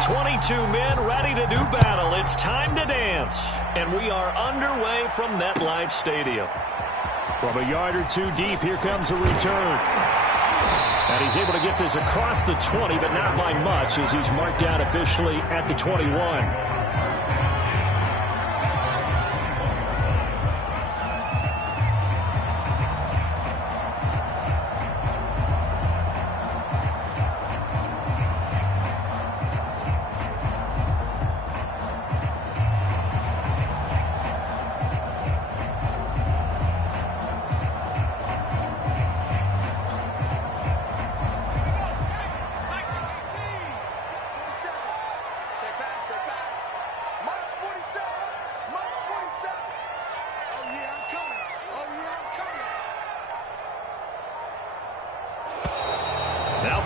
22 men ready to do battle. It's time to dance. And we are underway from MetLife Stadium. From a yard or two deep, here comes a return. And he's able to get this across the 20, but not by much as he's marked down officially at the 21.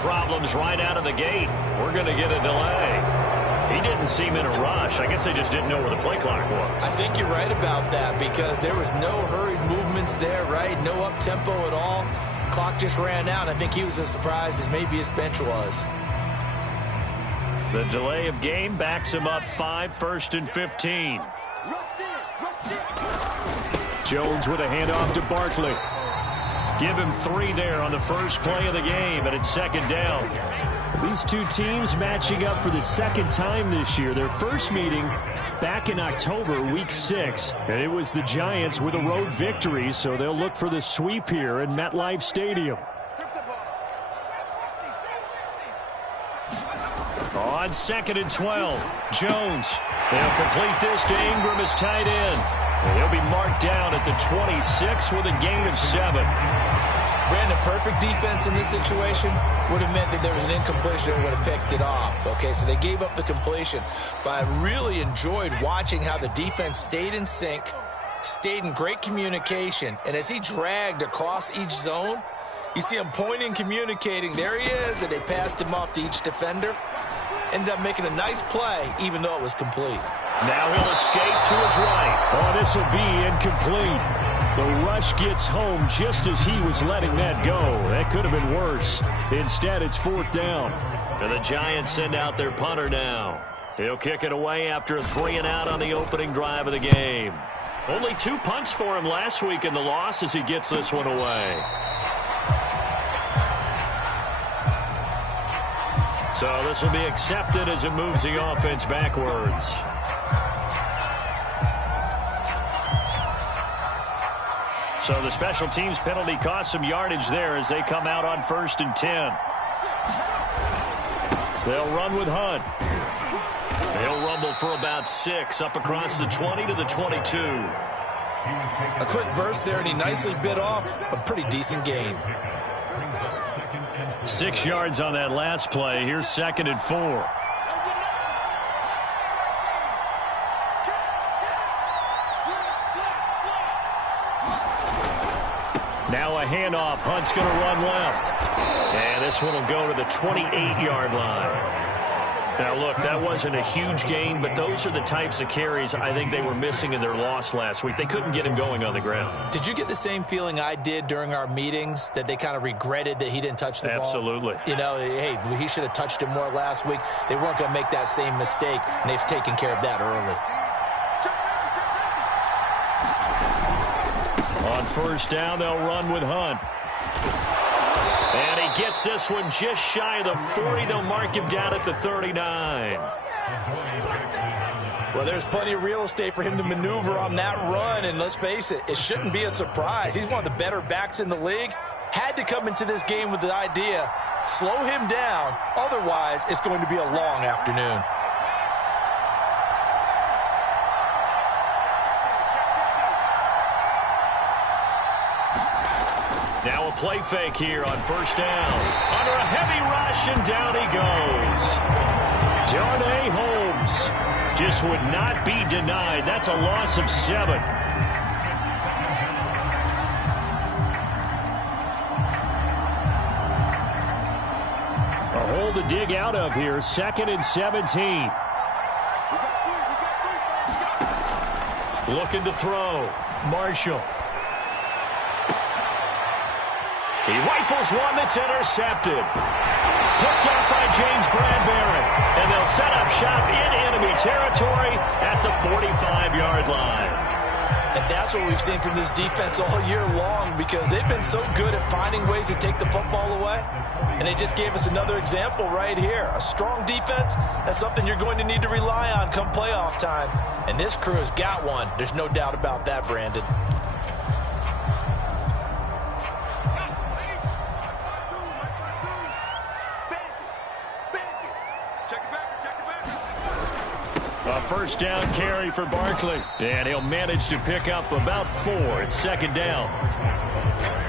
Problems right out of the gate. We're going to get a delay. He didn't seem in a rush. I guess they just didn't know where the play clock was. I think you're right about that because there was no hurried movements there, right? No up-tempo at all. Clock just ran out. I think he was as surprised as maybe his bench was. The delay of game backs him up 5, 1st and 15. Jones with a handoff to Barkley. Give him 3 there on the first play of the game, and it's second down. These two teams matching up for the second time this year. Their first meeting back in October, week 6. And it was the Giants with a road victory, so they'll look for the sweep here in MetLife Stadium. On 2nd and 12, Jones. They'll complete this to Ingram as tight end. He'll be marked down at the 26 with a gain of 7. Brandon, perfect defense in this situation would have meant that there was an incompletion and would have picked it off. Okay, so they gave up the completion. But I really enjoyed watching how the defense stayed in sync, stayed in great communication. And as he dragged across each zone, you see him pointing, communicating. There he is, and they passed him off to each defender. Ended up making a nice play, even though it was complete. Now he'll escape to his right. Oh, this will be incomplete. The rush gets home just as he was letting that go. That could have been worse. Instead, it's 4th down. And the Giants send out their punter now. He'll kick it away after a 3-and-out on the opening drive of the game. Only 2 punts for him last week in the loss as he gets this one away. So this will be accepted as it moves the offense backwards. So the special teams penalty cost some yardage there as they come out on 1st and 10. They'll run with Hunt. He'll rumble for about 6 up across the 20 to the 22. A quick burst there, and he nicely bit off a pretty decent gain. 6 yards on that last play. Here's 2nd and 4. Now a handoff. Hunt's going to run left. And this one will go to the 28-yard line. Now, look, that wasn't a huge gain, but those are the types of carries I think they were missing in their loss last week. They couldn't get him going on the ground. Did you get the same feeling I did during our meetings, that they kind of regretted that he didn't touch the ball? Absolutely. You know, hey, he should have touched it more last week. They weren't going to make that same mistake, and they've taken care of that early. On 1st down, they'll run with Hunt. And he gets this one just shy of the 40. They'll mark him down at the 39. Well, there's plenty of real estate for him to maneuver on that run, and let's face it, it shouldn't be a surprise. He's one of the better backs in the league. Had to come into this game with the idea, slow him down, otherwise it's going to be a long afternoon. Now a play fake here on 1st down. Under a heavy rush, and down he goes. Darnay Holmes just would not be denied. That's a loss of 7. A hole to dig out of here. 2nd and 17. Looking to throw. Marshall. He rifles one that's intercepted. Picked up by James Bradbury. And they'll set up shop in enemy territory at the 45-yard line. And that's what we've seen from this defense all year long, because they've been so good at finding ways to take the football away. And they just gave us another example right here. A strong defense, that's something you're going to need to rely on come playoff time. And this crew has got one. There's no doubt about that, Brandon. A first down carry for Barkley. And he'll manage to pick up about 4. It's second down.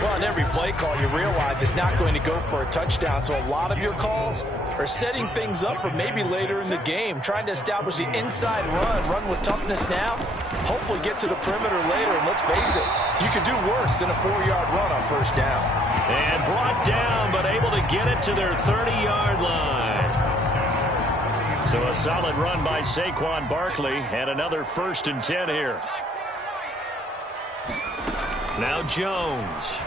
Well, on every play call, you realize it's not going to go for a touchdown. So a lot of your calls are setting things up for maybe later in the game, trying to establish the inside run with toughness now, hopefully get to the perimeter later. And let's face it, you could do worse than a 4-yard run on first down. And brought down, but able to get it to their 30-yard line. So a solid run by Saquon Barkley, and another 1st and 10 here. Now Jones.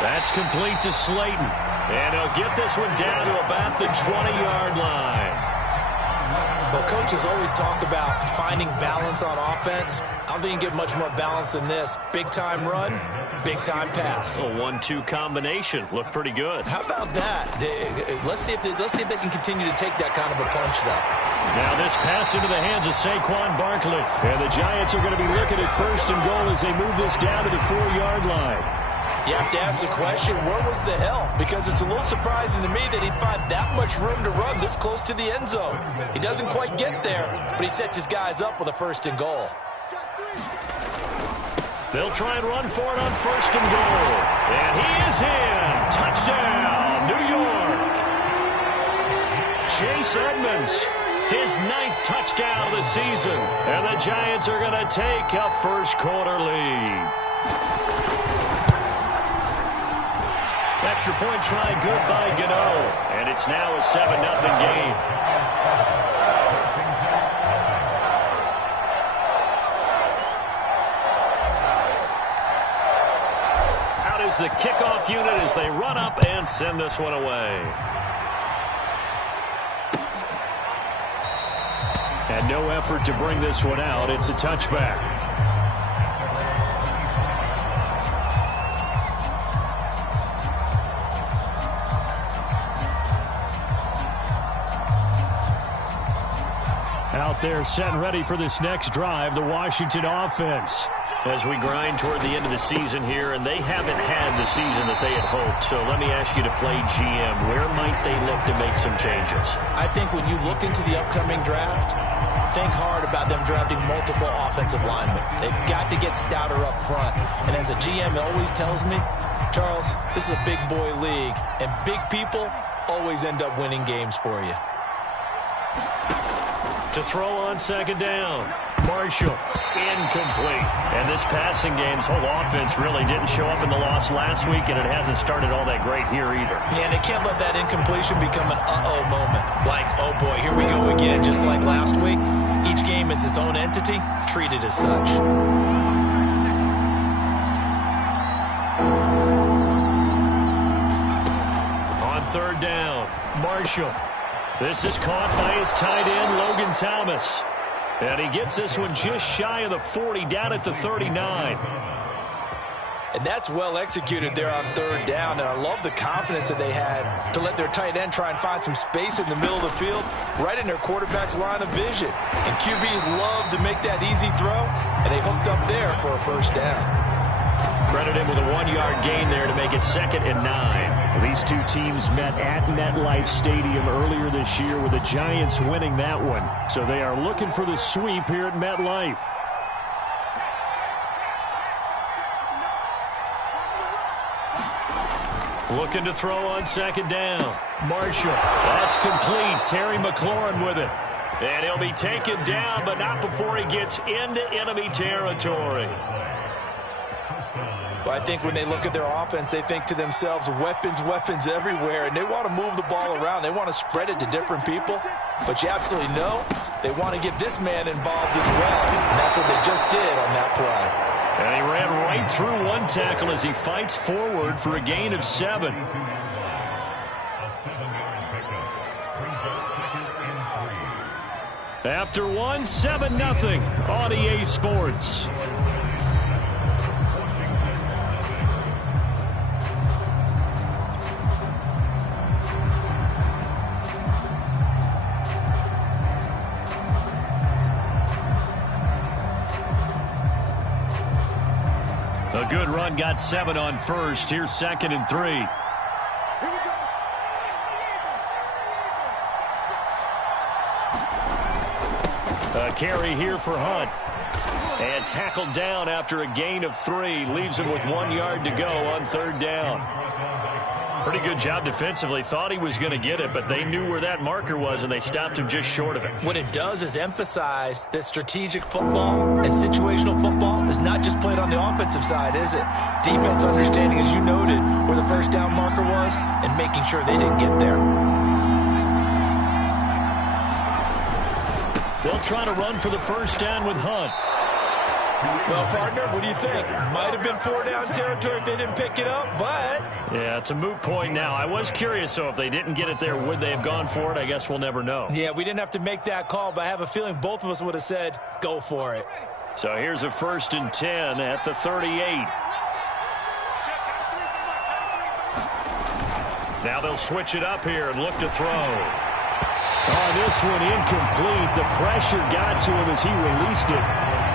That's complete to Slayton. And he'll get this one down to about the 20-yard line. Well, coaches always talk about finding balance on offense. I don't think you can get much more balance than this. Big-time run, big-time pass. A 1-2 combination. Looked pretty good. How about that? Let's see if they can continue to take that kind of a punch, though. Now this pass into the hands of Saquon Barkley. And the Giants are going to be looking at 1st and goal as they move this down to the 4-yard line. You have to ask the question, where was the help? Because it's a little surprising to me that he'd find that much room to run this close to the end zone. He doesn't quite get there, but he sets his guys up with a 1st and goal. They'll try and run for it on 1st and goal. And he is in. Touchdown, New York. Chase Edmonds, his 9th touchdown of the season. And the Giants are going to take a first-quarter lead. Extra point try good by Gano. And it's now a 7-0 game. Out is the kickoff unit as they run up and send this one away. And no effort to bring this one out. It's a touchback. Out there set and ready for this next drive, the Washington offense. As we grind toward the end of the season here, and they haven't had the season that they had hoped. So let me ask you to play GM. Where might they look to make some changes? I think when you look into the upcoming draft, think hard about them drafting multiple offensive linemen. They've got to get stouter up front. And as a GM always tells me, Charles, this is a big boy league, and big people always end up winning games for you. To throw on 2nd down. Marshall, incomplete. And this passing game's whole offense really didn't show up in the loss last week, and it hasn't started all that great here either. Yeah, and they can't let that incompletion become an uh-oh moment. Like, oh boy, here we go again, just like last week. Each game is its own entity, treated as such. On 3rd down, Marshall. This is caught by his tight end, Logan Thomas. And he gets this one just shy of the 40, down at the 39. And that's well executed there on 3rd down. And I love the confidence that they had to let their tight end try and find some space in the middle of the field, right in their quarterback's line of vision. And QBs love to make that easy throw, and they hooked up there for a 1st down. Credit him with a 1-yard gain there to make it 2nd and 9. These two teams met at MetLife Stadium earlier this year, with the Giants winning that one. So they are looking for the sweep here at MetLife. Looking to throw on 2nd down. Marshall. That's complete. Terry McLaurin with it. And he'll be taken down, but not before he gets into enemy territory. Well, I think when they look at their offense, they think to themselves, weapons everywhere, and they want to move the ball around. They want to spread it to different people, but you absolutely know they want to get this man involved as well, and that's what they just did on that play. And he ran right through one tackle as he fights forward for a gain of 7. After 1, 7-0 on EA Sports. A good run, got 7 on first. Here's 2nd and 3. A carry here for Hunt. And tackled down after a gain of 3. Leaves him with 1 yard to go on 3rd down. Pretty good job defensively. Thought he was going to get it, but they knew where that marker was, and they stopped him just short of it. What it does is emphasize that strategic football and situational football is not just played on the offensive side, is it? Defense understanding, as you noted, where the first down marker was and making sure they didn't get there. They'll try to run for the first down with Hunt. Well, partner, what do you think? Might have been 4 down territory if they didn't pick it up, but... Yeah, it's a moot point now. I was curious, so if they didn't get it there, would they have gone for it? I guess we'll never know. Yeah, we didn't have to make that call, but I have a feeling both of us would have said, go for it. So here's a 1st and 10 at the 38. Now they'll switch it up here and look to throw. Oh, this one incomplete. The pressure got to him as he released it.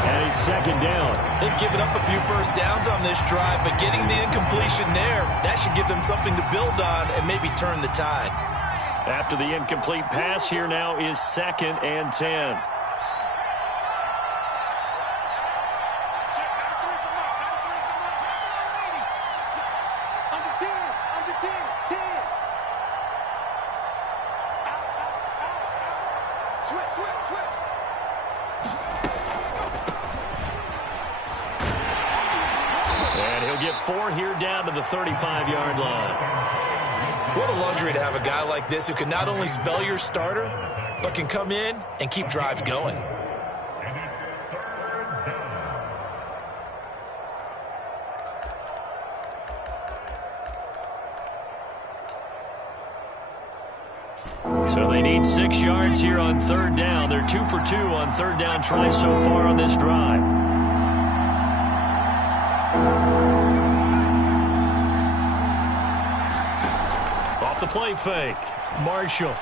And it's 2nd down. They've given up a few first downs on this drive, but getting the incompletion there, that should give them something to build on and maybe turn the tide. After the incomplete pass, here now is 2nd and 10. And he'll get 4 here down to the 35-yard line. What a luxury to have a guy like this who can not only spell your starter, but can come in and keep drives going. So they need 6 yards here on 3rd down. They're 2 for 2 on 3rd down tries so far on this drive. Off the play fake. Marshall.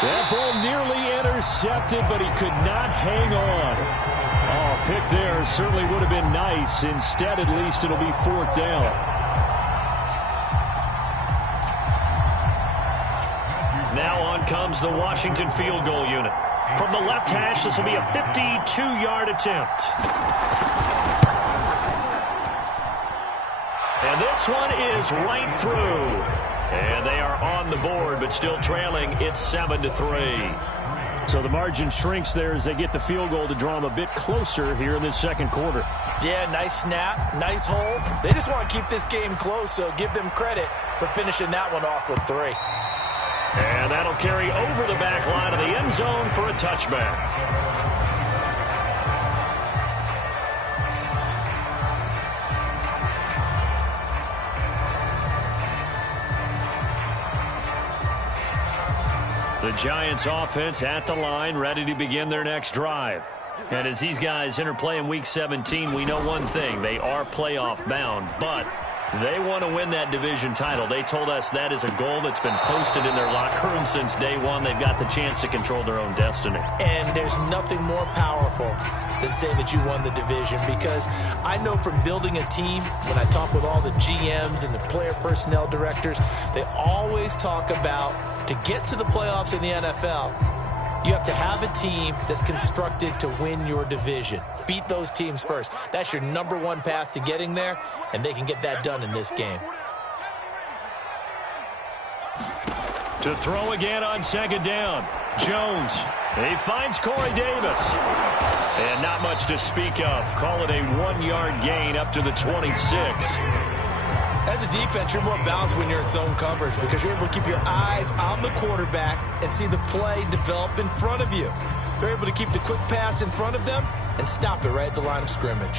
That ball nearly intercepted, but he could not hang on. Oh, pick there certainly would have been nice. Instead, at least, it'll be 4th down. Now on comes the Washington field goal unit. From the left hash, this will be a 52-yard attempt. And this one is right through. And they are on the board, but still trailing. It's 7-3. So the margin shrinks there as they get the field goal to draw them a bit closer here in this 2nd quarter. Yeah, nice snap, nice hole. They just want to keep this game close, so give them credit for finishing that one off with 3. And that'll carry over the back line of the end zone for a touchback. The Giants offense at the line, ready to begin their next drive. And as these guys interplay in Week 17, we know one thing. They are playoff bound, but they want to win that division title. They told us that is a goal that's been posted in their locker room since day one. They've got the chance to control their own destiny. And there's nothing more powerful than saying that you won the division, because I know from building a team, when I talk with all the GMs and the player personnel directors, they always talk about to get to the playoffs in the NFL, you have to have a team that's constructed to win your division. Beat those teams first. That's your #1 path to getting there, and they can get that done in this game. To throw again on 2nd down. Jones. He finds Corey Davis. And not much to speak of. Call it a 1-yard gain up to the 26. As a defense, you're more balanced when you're in zone coverage because you're able to keep your eyes on the quarterback and see the play develop in front of you. They're able to keep the quick pass in front of them, and stop it right at the line of scrimmage.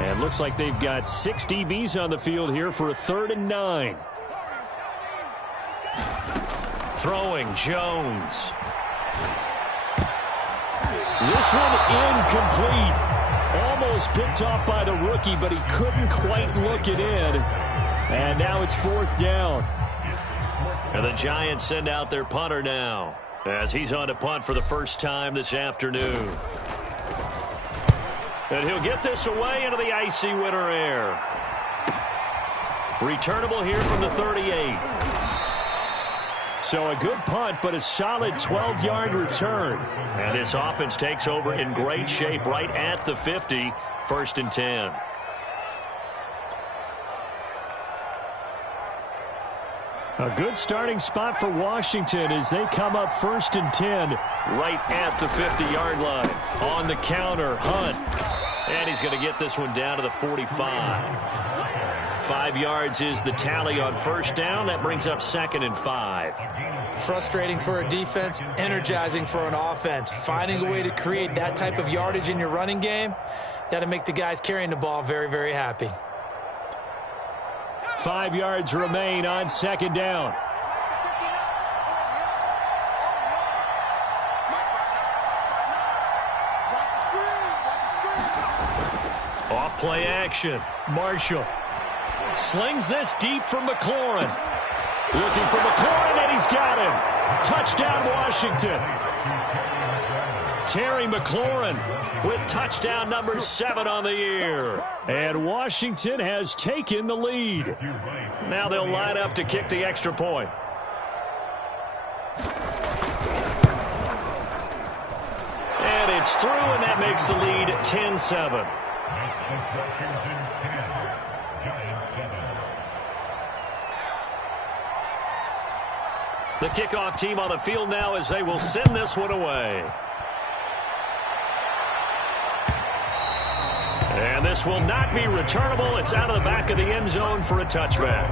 And looks like they've got 6 DBs on the field here for a 3rd and 9. Throwing, Jones. This one incomplete. Almost picked off by the rookie, but he couldn't quite look it in. And now it's 4th down. And the Giants send out their punter now, as he's on to punt for the first time this afternoon. And he'll get this away into the icy winter air. Returnable here from the 38. So a good punt, but a solid 12-yard return. And this offense takes over in great shape right at the 50, 1st and 10. A good starting spot for Washington as they come up 1st and 10. Right at the 50-yard line. On the counter, Hunt. And he's going to get this one down to the 45. 5 yards is the tally on 1st down. That brings up 2nd and 5. Frustrating for a defense, energizing for an offense. Finding a way to create that type of yardage in your running game, that'll make the guys carrying the ball very, very happy. 5 yards remain on 2nd down. Off play action. Marshall slings this deep from McLaurin. Looking for McLaurin, and he's got him. Touchdown, Washington. Terry McLaurin with touchdown number 7 on the year. And Washington has taken the lead. Now they'll line up to kick the extra point. And it's through, and that makes the lead 10-7. The kickoff team on the field now as they will send this one away. And this will not be returnable. It's out of the back of the end zone for a touchback.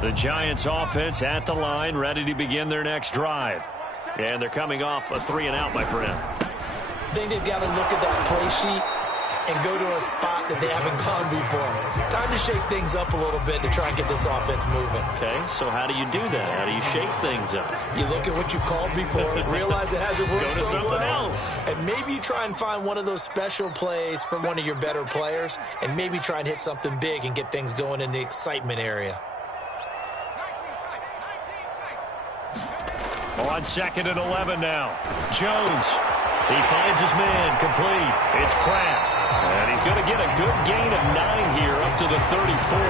The Giants offense at the line, ready to begin their next drive. And they're coming off a 3-and-out, my friend. I think they've got to look at that play sheet and go to a spot that they haven't gone before. Time to shake things up a little bit to try and get this offense moving. Okay, so how do you do that? How do you shake things up? You look at what you've called before, realize it hasn't worked Go to so something well, else. and maybe you try and find one of those special plays from one of your better players, and maybe try and hit something big and get things going in the excitement area. On 2nd and 11 now. Jones. He finds his man. Complete. It's Pratt. And he's going to get a good gain of 9 here up to the 34.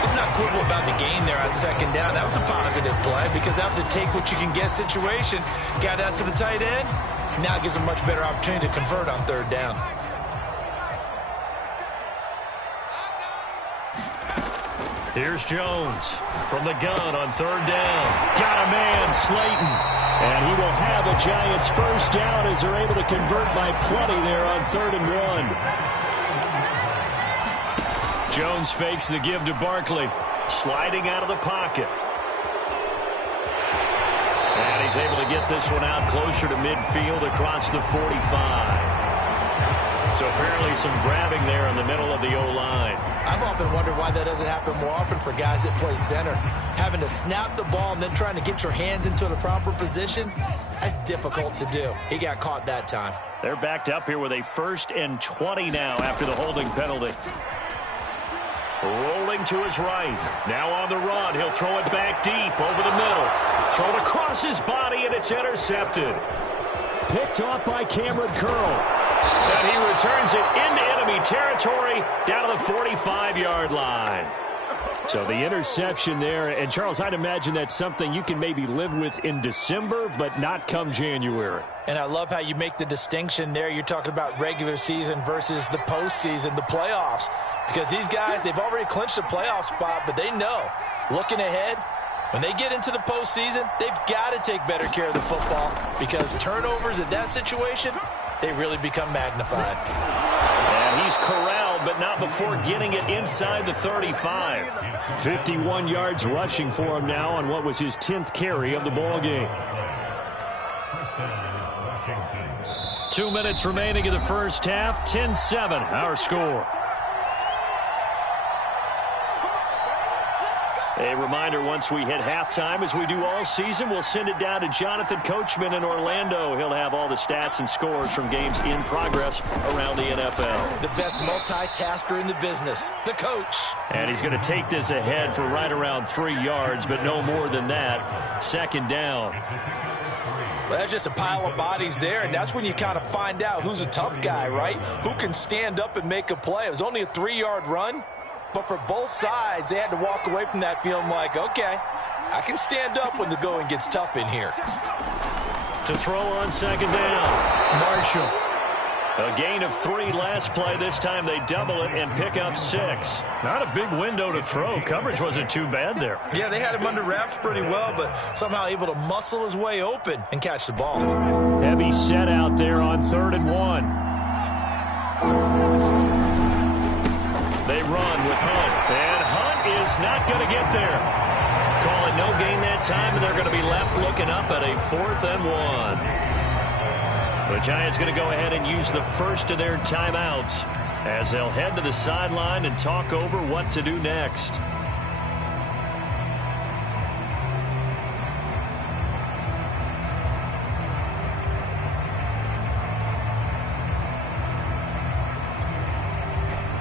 Let's not quibble about the gain there on 2nd down. That was a positive play because that was a take-what-you-can-get situation. Got out to the tight end. Now gives a much better opportunity to convert on 3rd down. Here's Jones from the gun on 3rd down. Got a man, Slayton. And he will have a Giants 1st down as they're able to convert by plenty there on 3rd and 1. Jones fakes the give to Barkley. Sliding out of the pocket. And he's able to get this one out closer to midfield across the 45. So apparently some grabbing there in the middle of the O-line. I've often wondered why that doesn't happen more often for guys that play center. Having to snap the ball and then trying to get your hands into the proper position, that's difficult to do. He got caught that time. They're backed up here with a 1st and 20 now after the holding penalty. Rolling to his right. Now on the run. He'll throw it back deep over the middle. Thrown across his body, and it's intercepted. Picked off by Cameron Curl. And he returns it into enemy territory down to the 45-yard line. So the interception there, and Charles, I'd imagine that's something you can maybe live with in December, but not come January. And I love how you make the distinction there. You're talking about regular season versus the postseason, the playoffs. Because these guys, they've already clinched a playoff spot, but they know, looking ahead, When they get into the postseason, they've got to take better care of the football because turnovers in that situation, they really become magnified. And he's corralled, but not before getting it inside the 35. 51 yards rushing for him now on what was his 10th carry of the ball game. 2 minutes remaining in the first half. 10-7, our score. A reminder, once we hit halftime, as we do all season, we'll send it down to Jonathan Coachman in Orlando. He'll have all the stats and scores from games in progress around the NFL. The best multitasker in the business, the coach. And he's going to take this ahead for right around 3 yards, but no more than that. Second down. Well, that's just a pile of bodies there, and that's when you kind of find out who's a tough guy, right? Who can stand up and make a play. It was only a 3-yard run. But for both sides, they had to walk away from that feeling like, okay, I can stand up when the going gets tough in here. To throw on second down, Marshall. A gain of 3 last play. This time they double it and pick up 6. Not a big window to throw. Coverage wasn't too bad there. Yeah, they had him under wraps pretty well, but somehow able to muscle his way open and catch the ball. Heavy set out there on 3rd and 1. They run with Hunt, and Hunt is not going to get there. Call it no gain that time, and they're going to be left looking up at a 4th and 1. The Giants going to go ahead and use the first of their timeouts as they'll head to the sideline and talk over what to do next.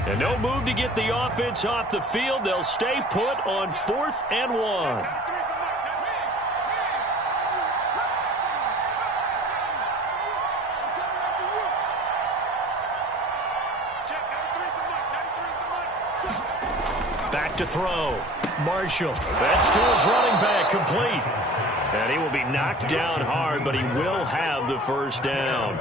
And no move to get the offense off the field. They'll stay put on 4th and 1. Back to throw. Marshall. That's to his running back, complete. And he will be knocked down hard, but he will have the first down.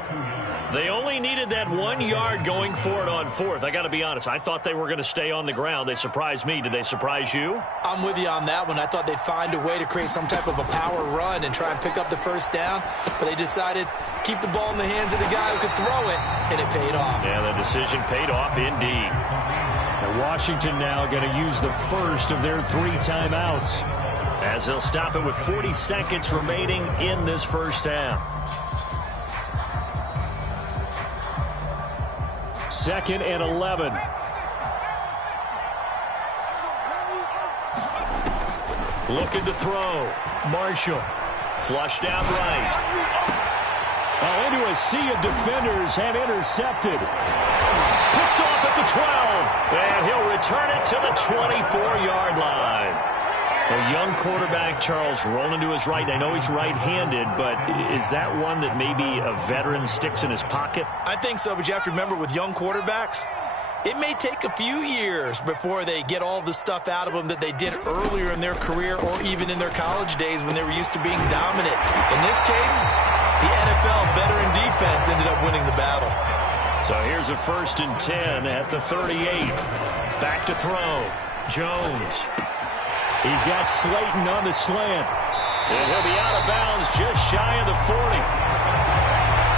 They only needed that 1 yard going for it on 4th. I got to be honest, I thought they were going to stay on the ground. They surprised me. Did they surprise you? I'm with you on that one. I thought they'd find a way to create some type of a power run and try and pick up the first down, but they decided keep the ball in the hands of the guy who could throw it, and it paid off. Yeah, the decision paid off indeed. And Washington now going to use the first of their 3 timeouts, as they'll stop it with 40 seconds remaining in this first half. 2nd and 11. Looking to throw. Marshall. Flushed out right. Well, into a sea of defenders and intercepted. Picked off at the 12. And he'll return it to the 24-yard line. A young quarterback, Charles, rolling to his right. I know he's right-handed, but is that one that maybe a veteran sticks in his pocket? I think so, but you have to remember with young quarterbacks, it may take a few years before they get all the stuff out of them that they did earlier in their career or even in their college days when they were used to being dominant. In this case, the NFL veteran defense ended up winning the battle. So here's a 1st and 10 at the 38. Back to throw. Jones. He's got Slayton on the slant. And he'll be out of bounds just shy of the 40.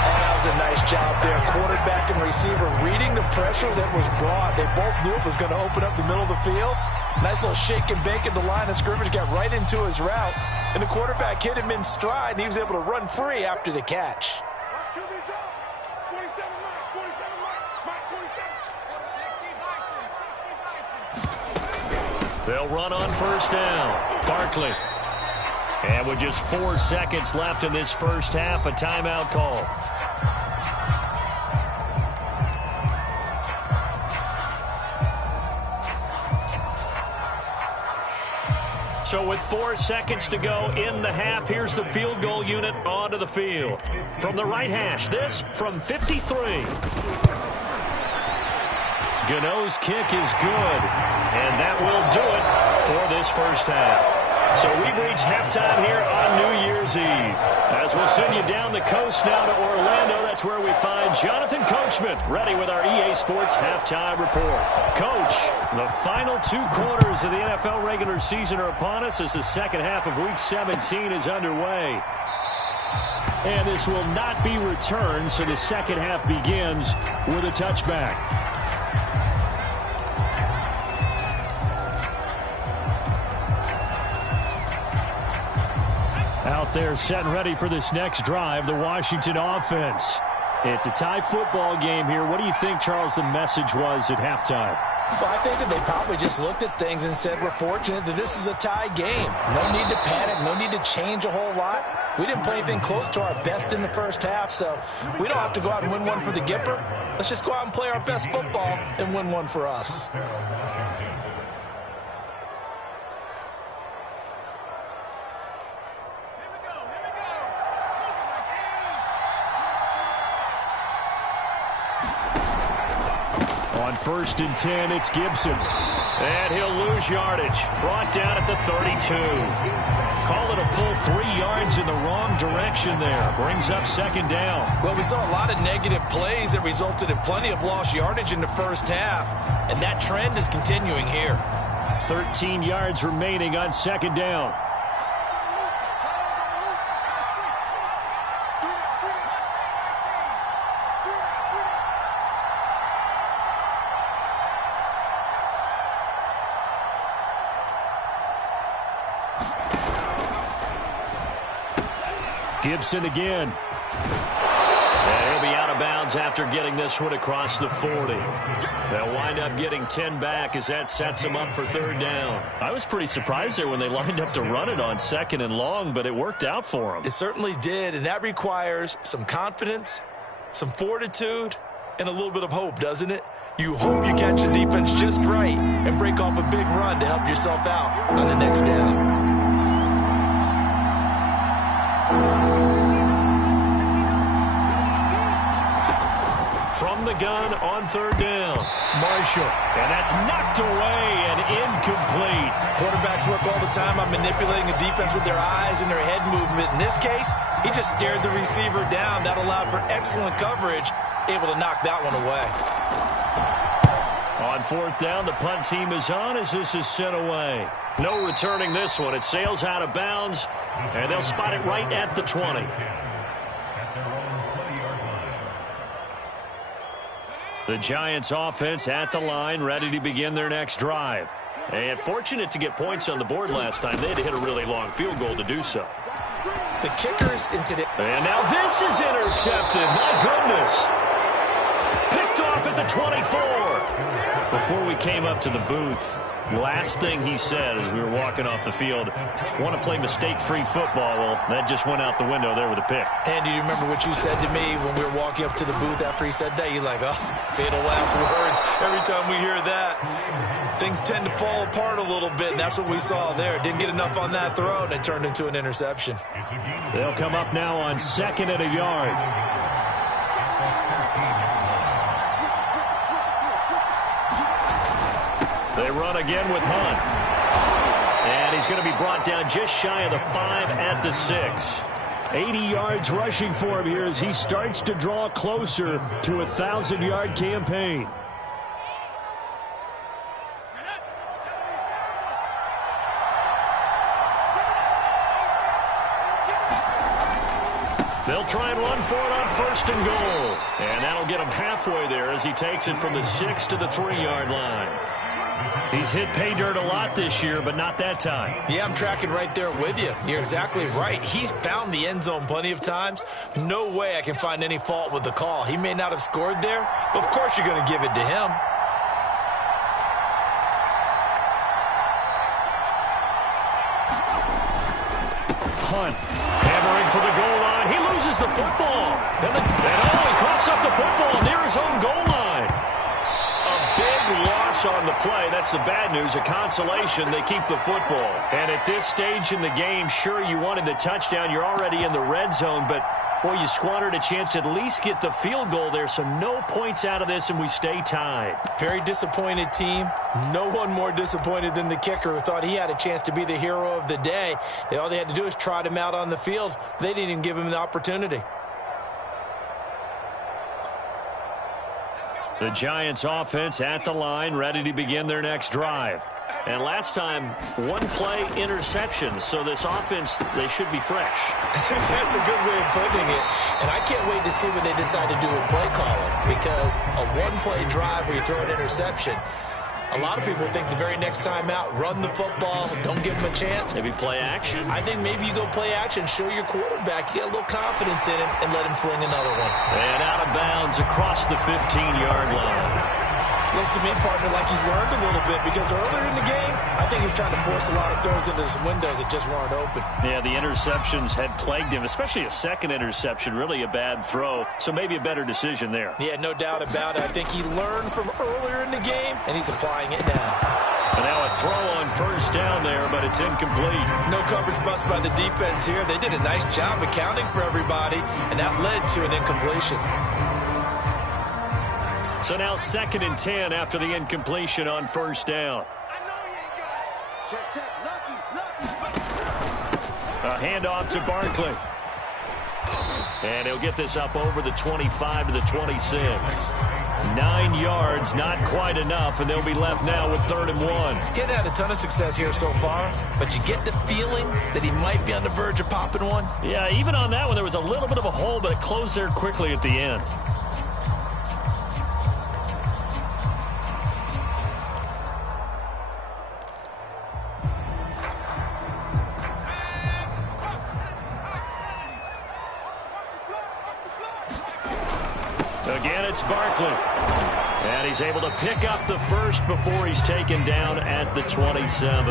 That was a nice job there. Quarterback and receiver reading the pressure that was brought. They both knew it was going to open up the middle of the field. Nice little shake and bake at the line of scrimmage. Got right into his route. And the quarterback hit him in stride, and he was able to run free after the catch. They'll run on first down. Barkley. And with just 4 seconds left in this first half, a timeout call. So with 4 seconds to go in the half, here's the field goal unit onto the field. From the right hash, this from 53. Gano's kick is good, and that will do it for this first half. So we've reached halftime here on New Year's Eve. As we'll send you down the coast now to Orlando, that that's where we find Jonathan Coachman, ready with our EA Sports Halftime Report. Coach, the final 2 quarters of the NFL regular season are upon us as the second half of Week 17 is underway. And this will not be returned, so the second half begins with a touchback. Out there set and ready for this next drive, the Washington offense. It's a tie football game here. What do you think, Charles, the message was at halftime? Well, I think that they probably just looked at things and said, we're fortunate that this is a tie game. No need to panic, no need to change a whole lot. We didn't play anything close to our best in the first half, so we don't have to go out and win one for the Gipper. Let's just go out and play our best football and win one for us. On 1st and 10, it's Gibson. And he'll lose yardage. Brought down at the 32. Call it a full 3 yards in the wrong direction there. Brings up 2nd down. Well, we saw a lot of negative plays that resulted in plenty of lost yardage in the first half, and that trend is continuing here. 13 yards remaining on 2nd down. Gibson again. And he'll be out of bounds after getting this one across the 40. They'll wind up getting 10 back as that sets them up for 3rd down. I was pretty surprised there when they lined up to run it on 2nd and long, but it worked out for them. It certainly did, and that requires some confidence, some fortitude, and a little bit of hope, doesn't it? You hope you catch the defense just right and break off a big run to help yourself out on the next down. From the gun on 3rd down. Marshall. And that's knocked away and incomplete. Quarterbacks work all the time on manipulating a defense with their eyes and their head movement. In this case, he just stared the receiver down. That allowed for excellent coverage, able to knock that one away. On 4th down, the punt team is on as this is sent away. No returning this one. It sails out of bounds, and they'll spot it right at the 20. The Giants offense at the line, ready to begin their next drive. And fortunate to get points on the board last time. They had to hit a really long field goal to do so. The kickers in today. And now this is intercepted. My goodness. Picked off at the 24. Before we came up to the booth, last thing he said as we were walking off the field, want to play mistake-free football. Well, that just went out the window there with a pick. And do you remember what you said to me when we were walking up to the booth after he said that? You're like, oh, fatal last words. Every time we hear that, things tend to fall apart a little bit, and that's what we saw there. Didn't get enough on that throw, and it turned into an interception. They'll come up now on 2nd and a yard. They run again with Hunt. And he's going to be brought down just shy of the 5 at the 6. 80 yards rushing for him here as he starts to draw closer to a 1,000-yard campaign. They'll try and run for it on 1st and goal. And that'll get him halfway there as he takes it from the 6 to the 3-yard line. He's hit pay dirt a lot this year, but not that time. Yeah, I'm tracking right there with you. You're exactly right. He's found the end zone plenty of times. No way I can find any fault with the call. He may not have scored there, but of course you're going to give it to him. Hunt. Hammering for the goal line. He loses the football. And he coughs up the football near his own goal line. Loss on the play. That's the bad news. A consolation. They keep the football. And at this stage in the game, sure, you wanted the touchdown. You're already in the red zone, but, boy, you squandered a chance to at least get the field goal there, so no points out of this, and we stay tied. Very disappointed team. No one more disappointed than the kicker who thought he had a chance to be the hero of the day. All they had to do is trot him out on the field. They didn't even give him the opportunity. The Giants offense at the line, ready to begin their next drive. And last time, one-play interceptions, so this offense, they should be fresh. That's a good way of putting it. And I can't wait to see what they decide to do with play calling, because a one-play drive where you throw an interception, a lot of people think the very next time out, run the football, don't give them a chance. Maybe play action? I think maybe you go play action, show your quarterback, get a little confidence in him, and let him fling another one. And out of bounds across the 15-yard line. Looks to me, partner, like he's learned a little bit, because earlier in the game, I think he was trying to force a lot of throws into some windows that just weren't open. Yeah, the interceptions had plagued him, especially a second interception, really a bad throw. So maybe a better decision there. Yeah, no doubt about it. I think he learned from earlier in the game, and he's applying it now. And now a throw on first down there, but it's incomplete. No coverage bust by the defense here. They did a nice job accounting for everybody, and that led to an incompletion. So now 2nd and 10 after the incompletion on first down. A handoff to Barkley. And he'll get this up over the 25 to the 26. 9 yards, not quite enough, and they'll be left now with 3rd and 1. Getting had a ton of success here so far, but you get the feeling that he might be on the verge of popping one. Yeah, even on that one, there was a little bit of a hole, but it closed there quickly at the end. Again, it's Barkley. And he's able to pick up the first before he's taken down at the 27.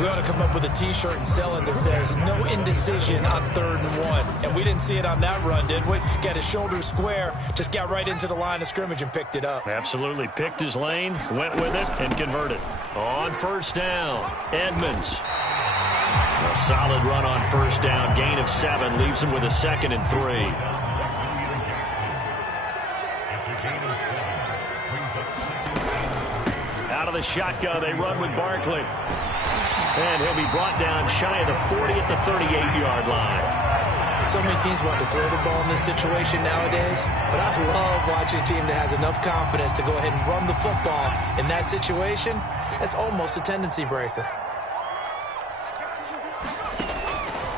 We ought to come up with a T-shirt and sell it that says, no indecision on 3rd and 1. And we didn't see it on that run, did we? Got his shoulders square, just got right into the line of scrimmage and picked it up. Absolutely. Picked his lane, went with it, and converted. On first down, Edmonds. A solid run on first down. Gain of 7 leaves him with a 2nd and 3. Out of the shotgun, they run with Barkley. And he'll be brought down shy of the 40 at the 38-yard line. So many teams want to throw the ball in this situation nowadays, but I love watching a team that has enough confidence to go ahead and run the football. In that situation, that's almost a tendency breaker.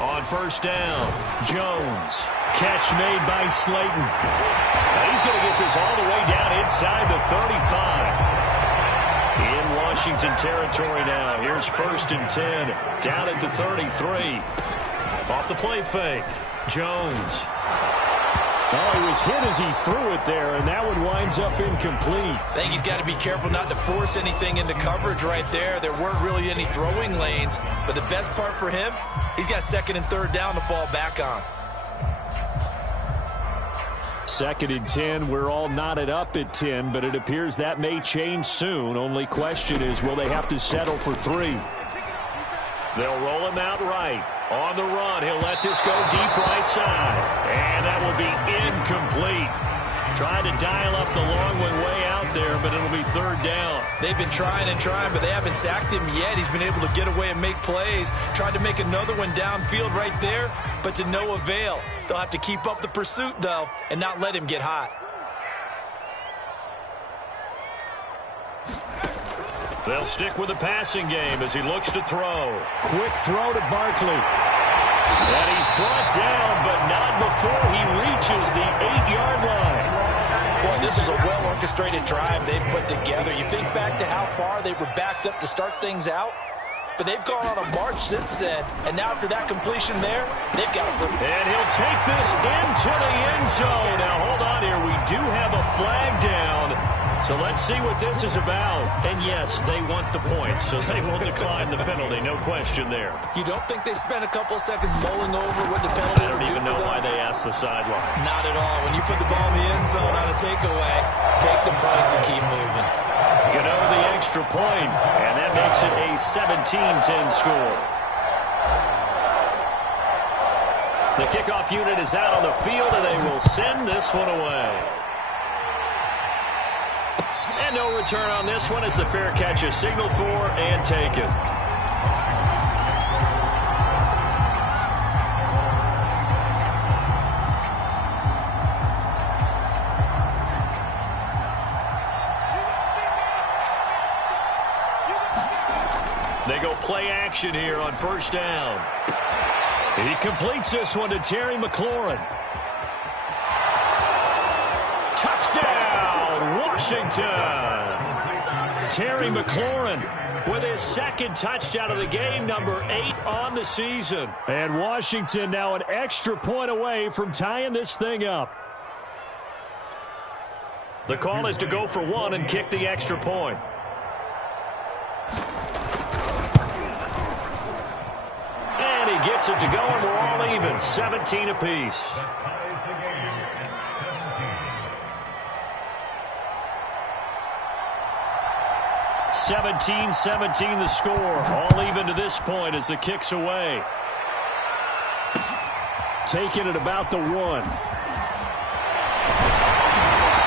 On first down, Jones. Catch made by Slayton. Now he's going to get this all the way down inside the 35. In Washington territory now. Here's 1st and 10. Down at the 33. Off the play fake. Jones. Oh, he was hit as he threw it there, and that one winds up incomplete. I think he's got to be careful not to force anything into coverage right there. There weren't really any throwing lanes, but the best part for him, he's got 2nd and 3rd down to fall back on. 2nd and 10. We're all knotted up at 10, but it appears that may change soon. Only question is, will they have to settle for 3? They'll roll him out right. On the run, he'll let this go deep right side. And that will be incomplete. Tried to dial up the long one way out there, but it'll be 3rd down. They've been trying and trying, but they haven't sacked him yet. He's been able to get away and make plays. Tried to make another one downfield right there, but to no avail. They'll have to keep up the pursuit, though, and not let him get hot. They'll stick with the passing game as he looks to throw. Quick throw to Barkley. And he's brought down, but not before he reaches the 8-yard line. Boy, this is a well-orchestrated drive they've put together. You think back to how far they were backed up to start things out, but they've gone on a march since then. And now after that completion there, they've got a... And he'll take this into the end zone. Now, hold on here. We do have a flag down. So let's see what this is about. And yes, they want the points, so they will decline the penalty. No question there. You don't think they spent a couple of seconds mulling over what the penalty I don't even know why they asked the sideline. Not at all. When you put the ball in the end zone on a takeaway, take the points and keep moving. Gano the extra point, and that makes it a 17-10 score. The kickoff unit is out on the field, and they will send this one away. And no return on this one as the fair catch is signaled for and taken. They go play action here on first down. He completes this one to Terry McLaurin. Touchdown, Washington. Terry McLaurin with his second touchdown of the game, number 8 on the season. And Washington now an extra point away from tying this thing up. The call is to go for 1 and kick the extra point. And he gets it to go, and we're all even, 17 apiece. (17-17) the score. All even to this point as the kick's away. Taking it about the 1.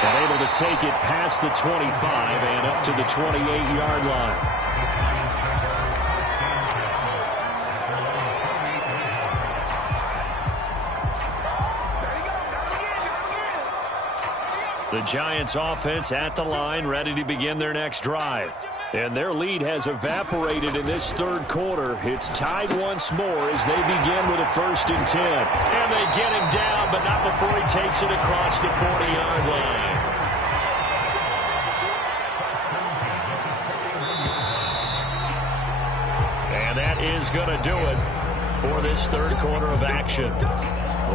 And able to take it past the 25 and up to the 28-yard line. The Giants offense at the line, ready to begin their next drive. And their lead has evaporated in this third quarter. It's tied once more as they begin with a 1st and 10. And they get him down, but not before he takes it across the 40-yard line. And that is going to do it for this third quarter of action.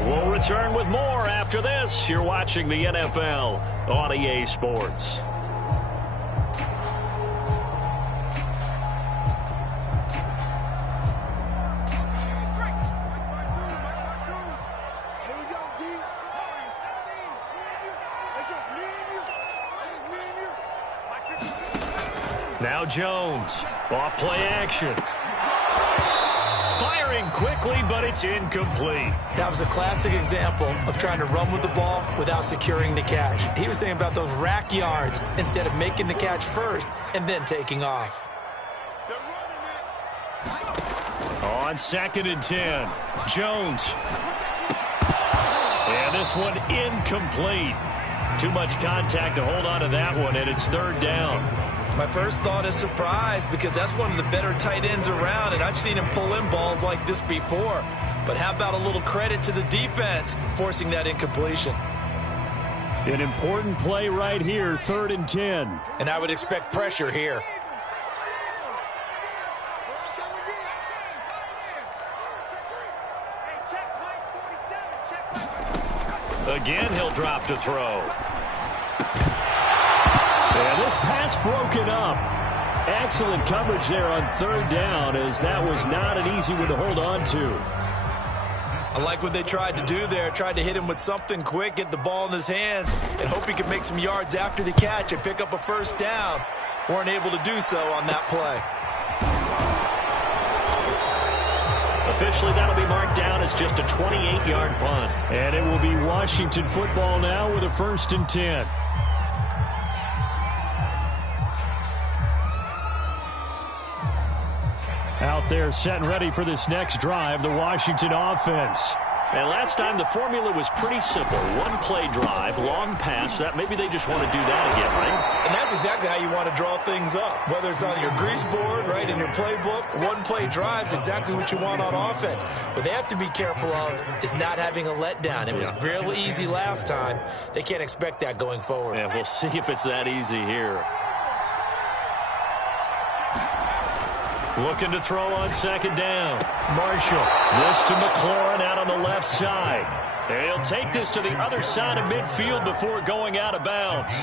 We'll return with more after this. You're watching the NFL on EA Sports. Now Jones, off play action. Firing quickly, but it's incomplete. That was a classic example of trying to run with the ball without securing the catch. He was thinking about those rack yards instead of making the catch first and then taking off. On 2nd and 10, Jones. And this one incomplete. Too much contact to hold on to that one, and it's 3rd down. My first thought is surprise because that's one of the better tight ends around, and I've seen him pull in balls like this before. But how about a little credit to the defense forcing that incompletion? An important play right here, 3rd and 10. And I would expect pressure here. Again, he'll drop to throw. And this pass broken up. Excellent coverage there on 3rd down, as that was not an easy one to hold on to. I like what they tried to do there. Tried to hit him with something quick, get the ball in his hands, and hope he could make some yards after the catch and pick up a 1st down. Weren't able to do so on that play. Officially, that'll be marked down as just a 28-yard punt. And it will be Washington football now with a 1st and 10. Out there set and ready for this next drive, the Washington offense. And last time the formula was pretty simple. 1-play drive, long pass. That maybe they just want to do that again, right? And that's exactly how you want to draw things up. Whether it's on your grease board, right, in your playbook, 1-play drive is exactly what you want on offense. What they have to be careful of is not having a letdown. It was real easy last time. They can't expect that going forward. Yeah, we'll see if it's that easy here. Looking to throw on 2nd down. Marshall. This to McLaurin out on the left side. And he'll take this to the other side of midfield before going out of bounds.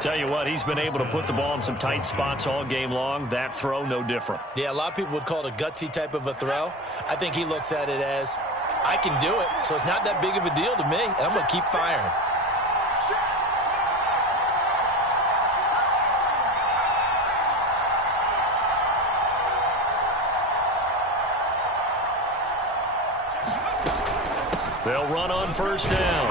Tell you what, he's been able to put the ball in some tight spots all game long. That throw, no different. Yeah, a lot of people would call it a gutsy type of a throw. I think he looks at it as, I can do it, so it's not that big of a deal to me, and I'm going to keep firing. They'll run on 1st down.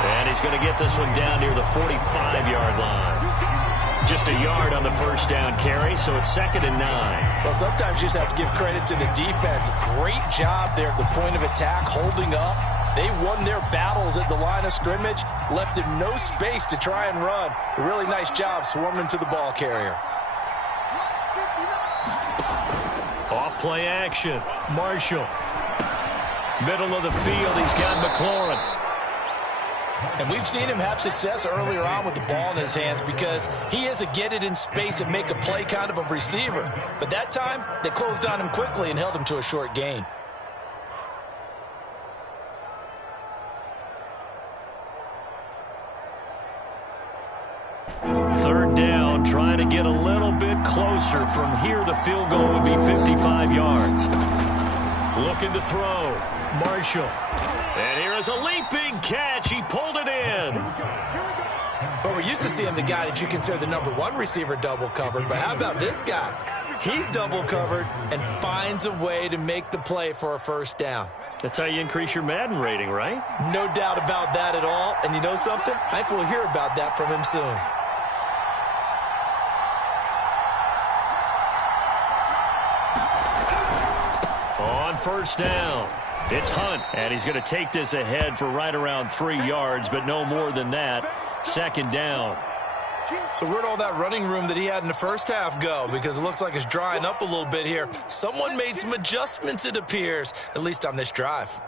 And he's going to get this one down near the 45-yard line. Just a yard on the 1st down carry, so it's 2nd and 9. Well, sometimes you just have to give credit to the defense. Great job there at the point of attack, holding up. They won their battles at the line of scrimmage, left him no space to try and run. A really nice job swarming to the ball carrier. Play action. Marshall. Middle of the field, he's got McLaurin. And we've seen him have success earlier on with the ball in his hands because he is a get it in space and make a play kind of a receiver. But that time, they closed on him quickly and held him to a short gain. Third down, trying to get a little bit closer. From here, the field goal would be 55 yards. Looking to throw. Marshall. And here is a leaping catch. He pulled it in. But we're used to seeing the guy that you consider the #1 receiver double covered. But how about this guy? He's double covered and finds a way to make the play for a first down. That's how you increase your Madden rating, right? No doubt about that at all. And you know something? I think we'll hear about that from him soon. On first down, it's Hunt, and he's going to take this ahead for right around 3 yards, but no more than that. Second down. So where'd all that running room that he had in the first half go? Because it looks like it's drying up a little bit here. Someone made some adjustments, it appears, at least on this drive.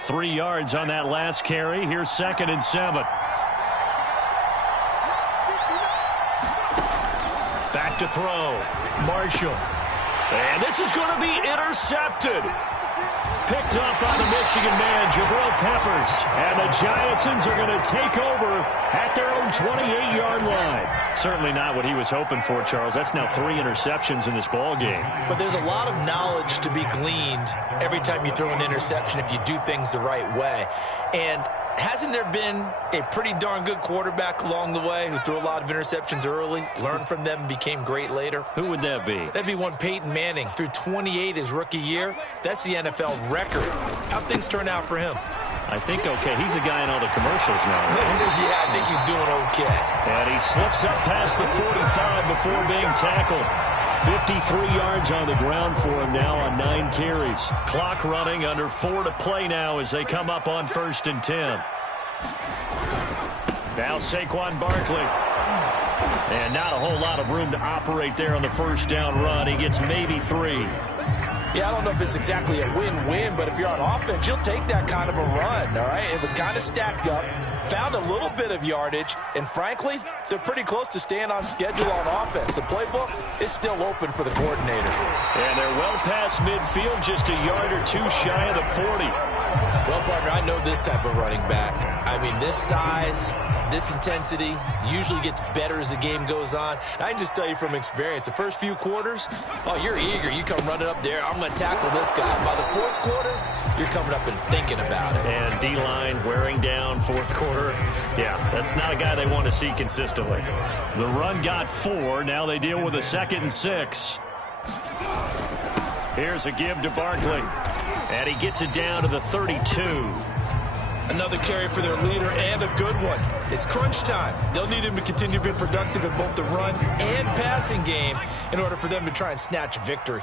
Three yards on that last carry. Here's 2nd and 7. Back to throw. Marshall. And this is going to be intercepted. Picked up by the Michigan man, Jabril Peppers. And the Giantsons are going to take over at their own 28-yard line. Certainly not what he was hoping for, Charles. That's now 3 interceptions in this ball game. But there's a lot of knowledge to be gleaned every time you throw an interception if you do things the right way. And hasn't there been a pretty darn good quarterback along the way who threw a lot of interceptions early, learned from them, and became great later? Who would that be? That'd be one Peyton Manning. Threw 28 his rookie year. That's the NFL record. How'd things turn out for him? I think okay. He's a guy in all the commercials now. Right? Yeah, I think he's doing okay. And he slips up past the 45 before being tackled. 53 yards on the ground for him now on 9 carries. Clock running, under 4 to play now as they come up on 1st and 10. Now Saquon Barkley. And not a whole lot of room to operate there on the first down run. He gets maybe 3. Yeah, I don't know if it's exactly a win-win, but if you're on offense, you'll take that kind of a run, all right? It was kind of stacked up, found a little bit of yardage, and frankly, they're pretty close to staying on schedule on offense. The playbook is still open for the coordinator. And they're well past midfield, just a yard or 2 shy of the 40. Well, partner, I know this type of running back. I mean, this size, this intensity usually gets better as the game goes on. And I can just tell you from experience, the first few quarters, oh, you're eager. You come running up there, I'm going to tackle this guy. By the 4th quarter, you're coming up and thinking about it. And D-line wearing down 4th quarter. Yeah, that's not a guy they want to see consistently. The run got 4. Now they deal with a 2nd and 6. Here's a give to Barkley. And he gets it down to the 32. Another carry for their leader and a good one. It's crunch time. They'll need him to continue to be productive in both the run and passing game in order for them to try and snatch a victory.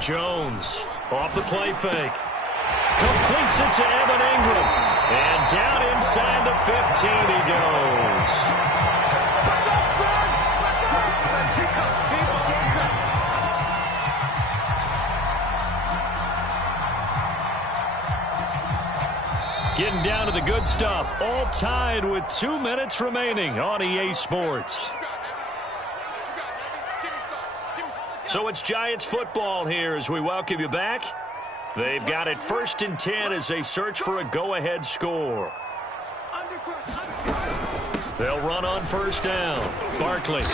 Jones off the play fake. Completes it to Evan Ingram. And down inside the 15 he goes. Getting down to the good stuff. All tied with 2 minutes remaining on EA Sports. So it's Giants football here as we welcome you back. They've got it 1st and 10 as they search for a go-ahead score. They'll run on 1st down. Barkley.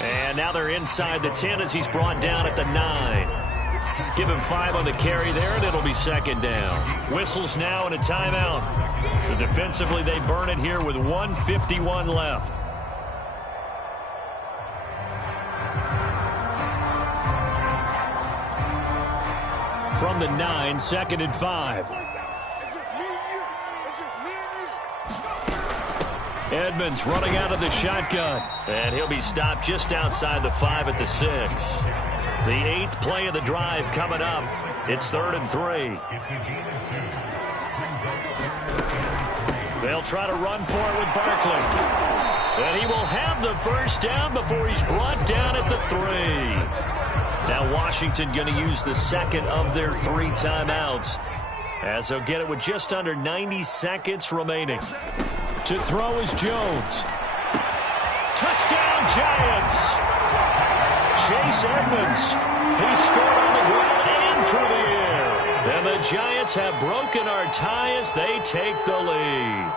And now they're inside the 10 as he's brought down at the 9. Give him 5 on the carry there, and it'll be 2nd down. Whistles now and a timeout. So defensively, they burn it here with 1:51 left. From the 9, 2nd and 5. Edmonds running out of the shotgun. And he'll be stopped just outside the 5 at the 6. The 8th play of the drive coming up. It's 3rd and 3. They'll try to run for it with Barkley. And he will have the first down before he's brought down at the 3. Now Washington going to use the second of their 3 timeouts, as they'll get it with just under 90 seconds remaining. To throw is Jones. Touchdown, Giants! Chase Edmonds. He scored on the ground and through the air. And the Giants have broken our tie as they take the lead.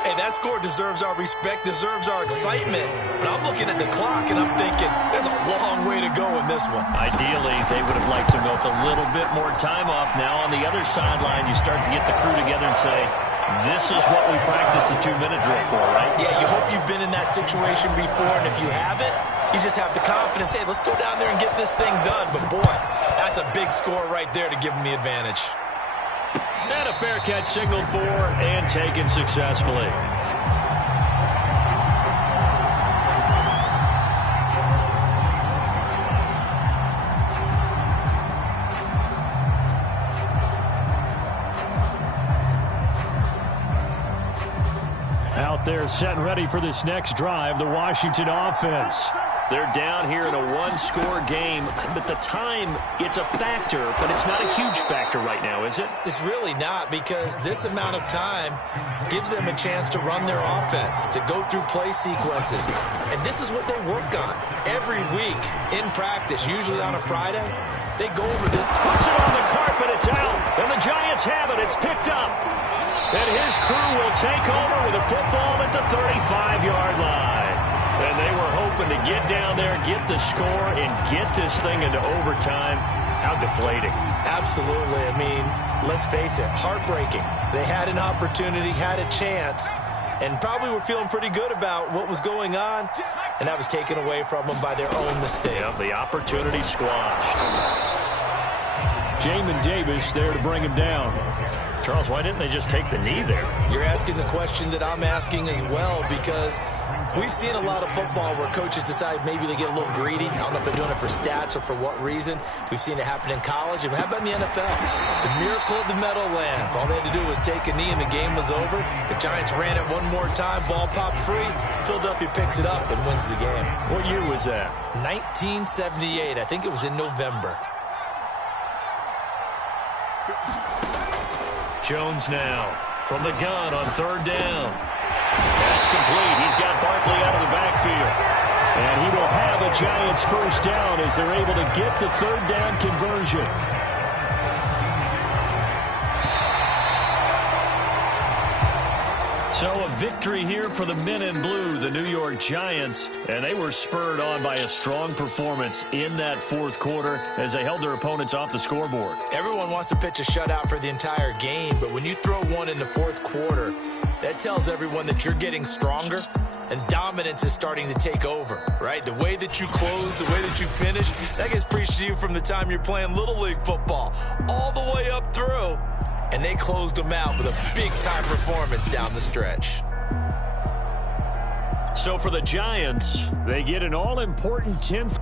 Hey, that score deserves our respect, deserves our excitement. But I'm looking at the clock, and I'm thinking there's a long way to go in this one. Ideally, they would have liked to milk a little bit more time off. Now, on the other sideline, you start to get the crew together and say, this is what we practiced the 2-minute drill for, right? Yeah, you hope you've been in that situation before, and if you haven't, you just have the confidence, hey, let's go down there and get this thing done. But, boy, that's a big score right there to give them the advantage. And a fair catch signaled for and taken successfully. Out there set and ready for this next drive, the Washington offense. They're down here in a one-score game, but the time, it's a factor, but it's not a huge factor right now, is it? It's really not, because this amount of time gives them a chance to run their offense, to go through play sequences. And this is what they work on every week in practice, usually on a Friday. They go over this. Puts it on the carpet, it's out, and the Giants have it, it's picked up. And his crew will take over with a football at the 35-yard line. And they were hoping to get down there, get the score, and get this thing into overtime. How deflating. Absolutely. I mean, let's face it, heartbreaking. They had an opportunity, had a chance, and probably were feeling pretty good about what was going on, and that was taken away from them by their own mistake. Yep, the opportunity squashed. Jamin Davis there to bring him down. Charles, why didn't they just take the knee there? You're asking the question that I'm asking as well, because we've seen a lot of football where coaches decide maybe they get a little greedy. I don't know if they're doing it for stats or for what reason. We've seen it happen in college. And how about in the NFL? The miracle of the Meadowlands. All they had to do was take a knee and the game was over. The Giants ran it one more time. Ball popped free. Philadelphia picks it up and wins the game. What year was that? 1978. I think it was in November. Jones now from the gun on 3rd down. That's complete. He's got Barkley out of the backfield. And he will have a Giants first down as they're able to get the 3rd down conversion. So a victory here for the men in blue, the New York Giants, and they were spurred on by a strong performance in that 4th quarter as they held their opponents off the scoreboard. Everyone wants to pitch a shutout for the entire game, but when you throw one in the 4th quarter, that tells everyone that you're getting stronger and dominance is starting to take over, right? The way that you close, the way that you finish, that gets preached to you from the time you're playing Little League football all the way up through. And they closed them out with a big-time performance down the stretch. So for the Giants, they get an all-important 10th.